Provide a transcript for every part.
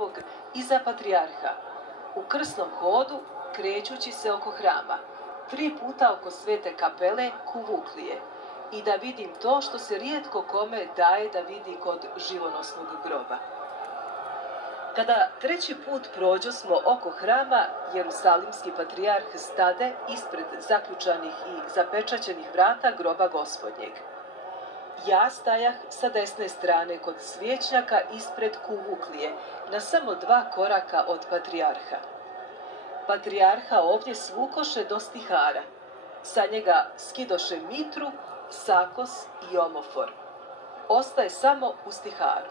Hristovog iza patrijarha, u krsnom hodu krećući se oko hrama, 3 puta oko svete kapele Kuvuklije, i da vidim to što se rijetko kome daje da vidi kod živonosnog groba. Kada 3. put prođosmo oko hrama, jerusalimski patrijarh stade ispred zaključanih i zapečaćenih vrata groba Gospodnjeg. Ja stajah sa desne strane kod svjećnjaka ispred Kuvuklije, na samo 2 koraka od patrijarha. Patrijarha ovdje svukoše do stihara, sa njega skidoše mitru, sakos i omofor. Ostaje samo u stiharu.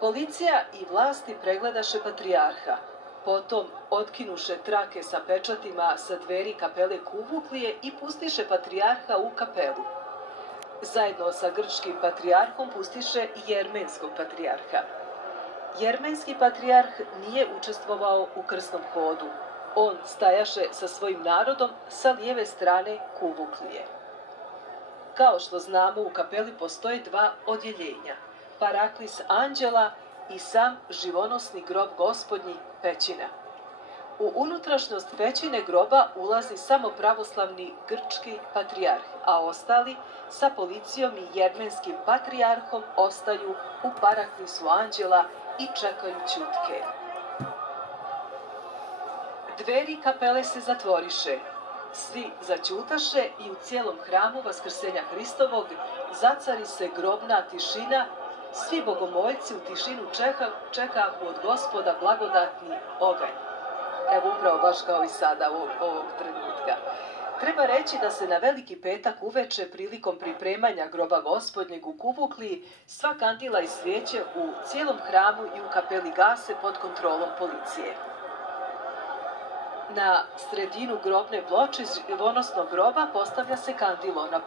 Policija i vlasti pregledaše patrijarha, potom otkinuše trake sa pečatima sa dveri kapele Kuvuklije i pustiše patrijarha u kapelu. Zajedno sa grčkim patrijarhom pustiše i jermenskog patrijarha. Jermenski patrijarh nije učestvovao u krsnom hodu. On stajaše sa svojim narodom sa lijeve strane Kuvuklije. Kao što znamo, u kapeli postoje 2 odjeljenja, paraklis anđela i sam živonosni grob Gospodnji, pećina. U unutrašnjost pećine groba ulazi samo pravoslavni grčki patrijarh, a ostali sa policijom i jermenskim patrijarhom ostaju u paraklisu anđela i čekaju ćutke. Dveri kapele se zatvoriše, svi zaćutaše i u cijelom hramu Vaskrsenja Hristovog zacari se grobna tišina. Svi bogomoljci u tišinu čekahu od Gospoda blagodatni oganj. Evo upravo baš kao i sada ovog trenutka. Treba reći da se na Veliki petak uveče prilikom pripremanja groba Gospodnjeg u Kuvukliji sva kandila i svijeće u cijelom hramu i u kapeli gase pod kontrolom policije. Na sredinu grobne ploče živonosnog groba postavlja se kandilo na